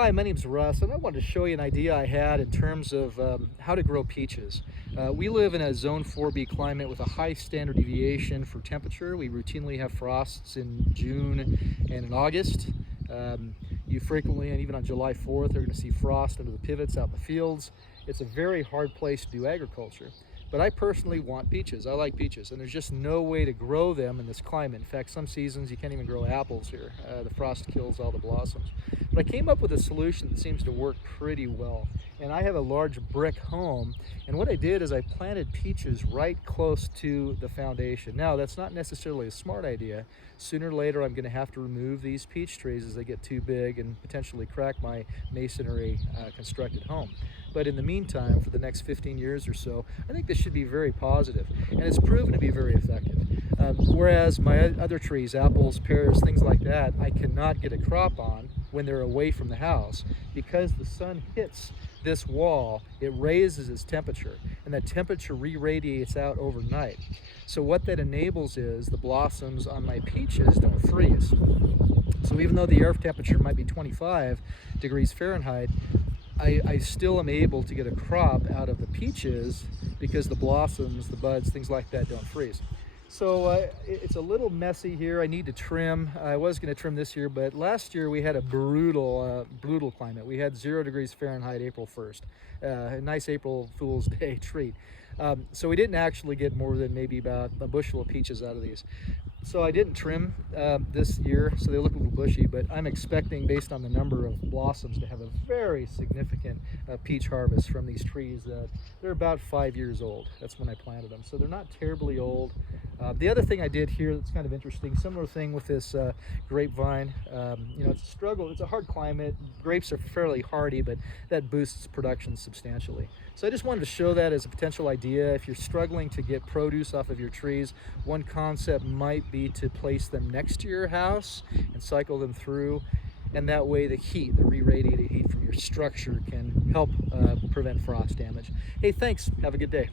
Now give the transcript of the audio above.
Hi, my name's Russ, and I wanted to show you an idea I had in terms of how to grow peaches. We live in a zone 4B climate with a high standard deviation for temperature. We routinely have frosts in June and in August. You frequently, and even on July 4th, are going to see frost under the pivots out in the fields. It's a very hard place to do agriculture. But I personally want peaches. I like peaches, and there's just no way to grow them in this climate. In fact, some seasons you can't even grow apples here. The frost kills all the blossoms. But I came up with a solution that seems to work pretty well. And I have a large brick home, and what I did is I planted peaches right close to the foundation. Now, that's not necessarily a smart idea. Sooner or later, I'm going to have to remove these peach trees as they get too big and potentially crack my masonry constructed home. But in the meantime, for the next 15 years or so, I think this should be very positive, and it's proven to be very effective. Whereas my other trees, apples, pears, things like that, I cannot get a crop on when they're away from the house because the sun hits this wall, it raises its temperature, and that temperature re-radiates out overnight. So what that enables is the blossoms on my peaches don't freeze. So even though the air temperature might be 25 degrees Fahrenheit, I still am able to get a crop out of the peaches because the blossoms, the buds, things like that don't freeze. So it's a little messy here. I need to trim. I was going to trim this year, but last year we had a brutal climate. We had 0 degrees Fahrenheit April 1st. A nice April Fool's Day treat. So we didn't actually get more than maybe about a bushel of peaches out of these. So I didn't trim this year, so they look a little bushy, but I'm expecting, based on the number of blossoms, to have a very significant peach harvest from these trees. They're about 5 years old. That's when I planted them, so they're not terribly old. The other thing I did here that's kind of interesting, similar thing with this grapevine. You know, it's a struggle. It's a hard climate. Grapes are fairly hardy, but that boosts production substantially. So I just wanted to show that as a potential idea. If you're struggling to get produce off of your trees, one concept might be to place them next to your house and cycle them through, and that way the heat, the re-radiated heat from your structure, can help prevent frost damage. Hey, thanks. Have a good day.